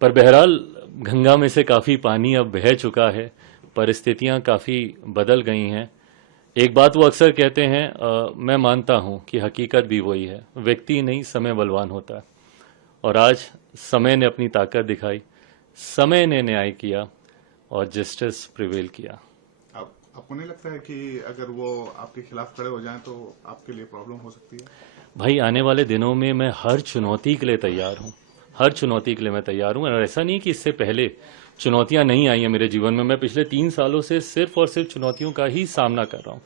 पर बहरहाल गंगा में से काफ़ी पानी अब बह चुका है, परिस्थितियां काफ़ी बदल गई हैं। एक बात वो अक्सर कहते हैं, मैं मानता हूं कि हकीकत भी वही है, व्यक्ति नहीं समय बलवान होता है। और आज समय ने अपनी ताकत दिखाई, समय ने न्याय किया और जस्टिस प्रिवेल किया। अब आपको नहीं लगता है कि अगर वो आपके खिलाफ खड़े हो जाएं तो आपके लिए प्रॉब्लम हो सकती है? भाई, आने वाले दिनों में मैं हर चुनौती के लिए तैयार हूं, हर चुनौती के लिए मैं तैयार हूं। और ऐसा नहीं कि इससे पहले चुनौतियां नहीं आई हैं मेरे जीवन में, मैं पिछले 3 सालों से सिर्फ और सिर्फ चुनौतियों का ही सामना कर रहा हूं।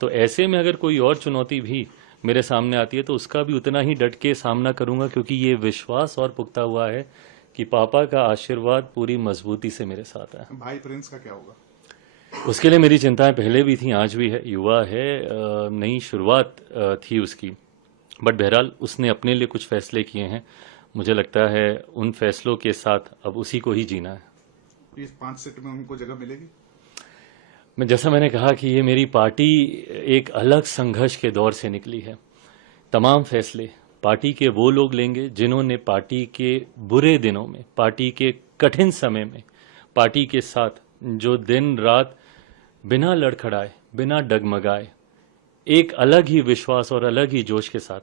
तो ऐसे में अगर कोई और चुनौती भी मेरे सामने आती है तो उसका भी उतना ही डट के सामना करूंगा, क्योंकि ये विश्वास और पुख्ता हुआ है कि पापा का आशीर्वाद पूरी मजबूती से मेरे साथ है। भाई प्रिंस का क्या होगा? उसके लिए मेरी चिंताएं पहले भी थी, आज भी है। युवा है, नई शुरुआत थी उसकी, बट बहरहाल उसने अपने लिए कुछ फैसले किए हैं। मुझे लगता है उन फैसलों के साथ अब उसी को ही जीना है। इस 5 सीट में उनको जगह मिलेगी? जैसा मैंने कहा कि ये मेरी पार्टी एक अलग संघर्ष के दौर से निकली है। तमाम फैसले पार्टी के वो लोग लेंगे जिन्होंने पार्टी के बुरे दिनों में, पार्टी के कठिन समय में पार्टी के साथ जो दिन रात बिना लड़खड़ाए, बिना डगमगाए, एक अलग ही विश्वास और अलग ही जोश के साथ।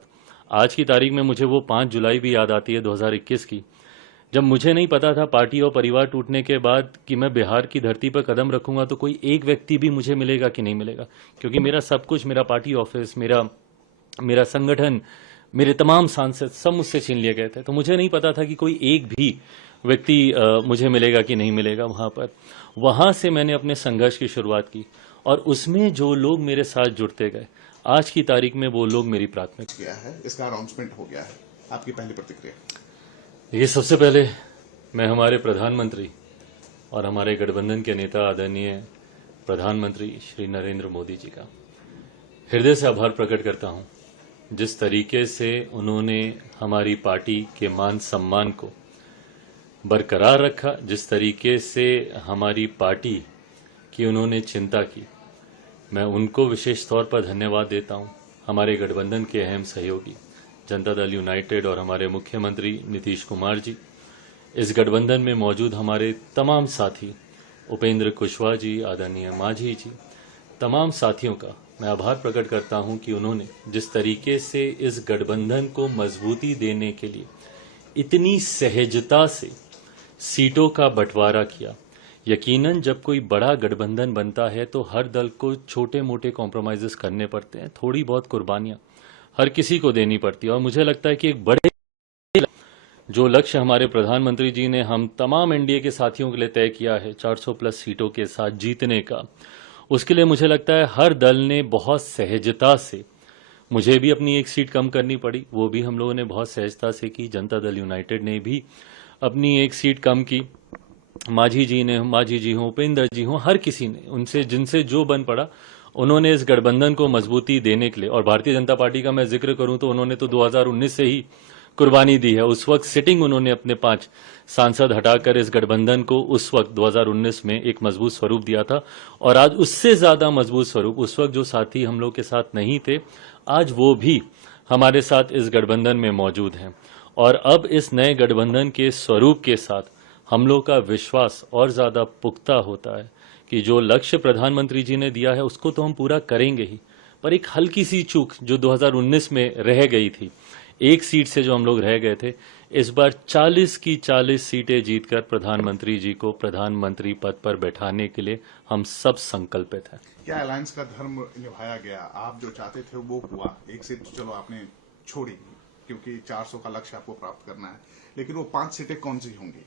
आज की तारीख में मुझे वो 5 जुलाई भी याद आती है 2021 की, जब मुझे नहीं पता था पार्टी और परिवार टूटने के बाद कि मैं बिहार की धरती पर कदम रखूंगा तो कोई एक व्यक्ति भी मुझे मिलेगा कि नहीं मिलेगा, क्योंकि मेरा सब कुछ, मेरा पार्टी ऑफिस, मेरा संगठन, मेरे तमाम सांसद सब मुझसे छीन लिए गए थे। तो मुझे नहीं पता था कि कोई एक भी व्यक्ति मुझे मिलेगा कि नहीं मिलेगा वहां पर। वहां से मैंने अपने संघर्ष की शुरुआत की और उसमें जो लोग मेरे साथ जुड़ते गए, आज की तारीख में वो लोग मेरी प्राथमिकता है। इसका अनाउंसमेंट हो गया है, आपकी पहली प्रतिक्रिया? ये सबसे पहले मैं हमारे प्रधानमंत्री और हमारे गठबंधन के नेता आदरणीय प्रधानमंत्री श्री नरेंद्र मोदी जी का हृदय से आभार प्रकट करता हूं। जिस तरीके से उन्होंने हमारी पार्टी के मान सम्मान को बरकरार रखा, जिस तरीके से हमारी पार्टी की उन्होंने चिंता की, मैं उनको विशेष तौर पर धन्यवाद देता हूं। हमारे गठबंधन के अहम सहयोगी जनता दल यूनाइटेड और हमारे मुख्यमंत्री नीतीश कुमार जी, इस गठबंधन में मौजूद हमारे तमाम साथी उपेंद्र कुशवाहा जी, आदरणीय मांझी जी, तमाम साथियों का मैं आभार प्रकट करता हूं कि उन्होंने जिस तरीके से इस गठबंधन को मजबूती देने के लिए इतनी सहजता से सीटों का बंटवारा किया। यकीनन जब कोई बड़ा गठबंधन बनता है तो हर दल को छोटे मोटे कॉम्प्रोमाइजेस करने पड़ते हैं, थोड़ी बहुत कुर्बानियां हर किसी को देनी पड़ती है। और मुझे लगता है कि एक बड़े जो लक्ष्य हमारे प्रधानमंत्री जी ने हम तमाम एनडीए के साथियों के लिए तय किया है, 400 प्लस सीटों के साथ जीतने का, उसके लिए मुझे लगता है हर दल ने बहुत सहजता से, मुझे भी अपनी एक सीट कम करनी पड़ी, वो भी हम लोगों ने बहुत सहजता से की। जनता दल यूनाइटेड ने भी अपनी एक सीट कम की। मांझी जी हों, उपेंद्र जी हों, हर किसी ने, उनसे जिनसे जो बन पड़ा, उन्होंने इस गठबंधन को मजबूती देने के लिए। और भारतीय जनता पार्टी का मैं जिक्र करूं तो उन्होंने तो 2019 से ही कुर्बानी दी है। उस वक्त सिटिंग उन्होंने अपने 5 सांसद हटाकर इस गठबंधन को उस वक्त 2019 में एक मजबूत स्वरूप दिया था। और आज उससे ज्यादा मजबूत स्वरूप, उस वक्त जो साथी हम लोग के साथ नहीं थे, आज वो भी हमारे साथ इस गठबंधन में मौजूद हैं। और अब इस नए गठबंधन के स्वरूप के साथ हम लोग का विश्वास और ज्यादा पुख्ता होता है कि जो लक्ष्य प्रधानमंत्री जी ने दिया है उसको तो हम पूरा करेंगे ही, पर एक हल्की सी चूक जो 2019 में रह गई थी, एक सीट से जो हम लोग रह गए थे, इस बार 40 की 40 सीटें जीतकर प्रधानमंत्री जी को प्रधानमंत्री पद पर बैठाने के लिए हम सब संकल्पित हैं। क्या अलायंस का धर्म निभाया गया? आप जो चाहते थे वो हुआ। एक सीट तो चलो आपने छोड़ी क्योंकि 400 का लक्ष्य आपको प्राप्त करना है, लेकिन वो 5 सीटें कौन सी होंगी?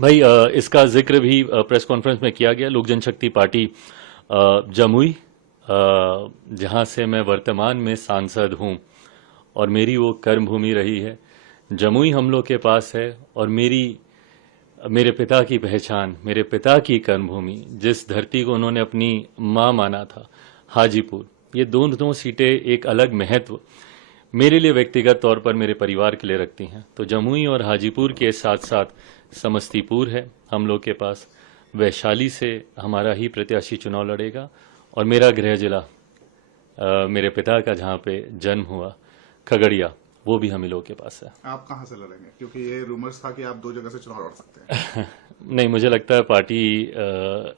भाई, इसका जिक्र भी प्रेस कॉन्फ्रेंस में किया गया। लोक जनशक्ति पार्टी जमुई, जहां से मैं वर्तमान में सांसद हूं और मेरी वो कर्मभूमि रही है, जमुई हम लोग के पास है। और मेरे पिता की पहचान, मेरे पिता की कर्मभूमि, जिस धरती को उन्होंने अपनी मां माना था, हाजीपुर, ये दोनों सीटें एक अलग महत्व मेरे लिए व्यक्तिगत तौर पर, मेरे परिवार के लिए रखती हैं। तो जमुई और हाजीपुर के साथ साथ समस्तीपुर है हम लोग के पास। वैशाली से हमारा ही प्रत्याशी चुनाव लड़ेगा। और मेरा गृह जिला, मेरे पिता का जहां पे जन्म हुआ, खगड़िया, वो भी हम ही लोगों के पास है। आप कहां से लड़ेंगे, क्योंकि ये रूमर्स था कि आप 2 जगह से चुनाव लड़ सकते हैं। नहीं, मुझे लगता है पार्टी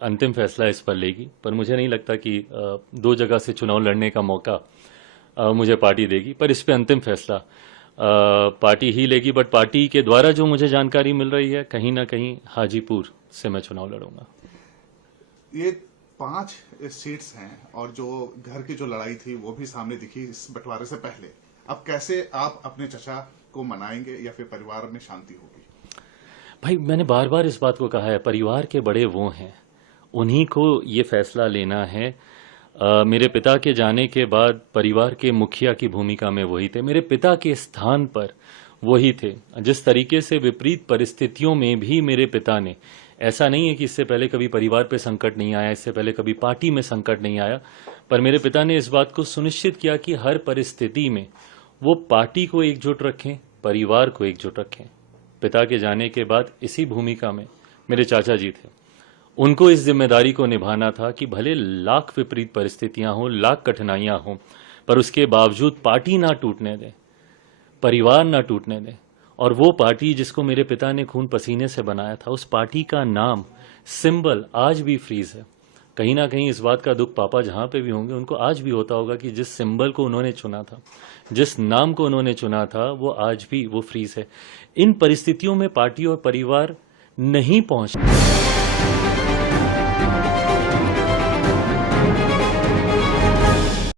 अंतिम फैसला इस पर लेगी, पर मुझे नहीं लगता कि 2 जगह से चुनाव लड़ने का मौका मुझे पार्टी देगी। पर इस पे अंतिम फैसला पार्टी ही लेगी। बट पार्टी के द्वारा जो मुझे जानकारी मिल रही है, कहीं ना कहीं हाजीपुर से मैं चुनाव लड़ूंगा। ये 5 सीट्स हैं और जो घर की जो लड़ाई थी वो भी सामने दिखी इस बंटवारे से पहले। अब कैसे आप अपने चचा को मनाएंगे या फिर परिवार में शांति होगी? भाई, मैंने बार बार इस बात को कहा है, परिवार के बड़े वो हैं, उन्हीं को ये फैसला लेना है। मेरे पिता के जाने के बाद परिवार के मुखिया की भूमिका में वही थे, मेरे पिता के स्थान पर वही थे। जिस तरीके से विपरीत परिस्थितियों में भी मेरे पिता ने, ऐसा नहीं है कि इससे पहले कभी परिवार पे संकट नहीं आया, इससे पहले कभी पार्टी में संकट नहीं आया, पर मेरे पिता ने इस बात को सुनिश्चित किया कि हर परिस्थिति में वो पार्टी को एकजुट रखें, परिवार को एकजुट रखें। पिता के जाने के बाद इसी भूमिका में मेरे चाचा जी थे। उनको इस जिम्मेदारी को निभाना था कि भले लाख विपरीत परिस्थितियां हों, लाख कठिनाइयां हों, पर उसके बावजूद पार्टी ना टूटने दें, परिवार ना टूटने दें। और वो पार्टी जिसको मेरे पिता ने खून पसीने से बनाया था, उस पार्टी का नाम, सिंबल आज भी फ्रीज है। कहीं ना कहीं इस बात का दुख पापा जहां पे भी होंगे उनको आज भी होता होगा कि जिस सिंबल को उन्होंने चुना था, जिस नाम को उन्होंने चुना था, वो आज भी वो फ्रीज है। इन परिस्थितियों में पार्टी और परिवार नहीं पहुंच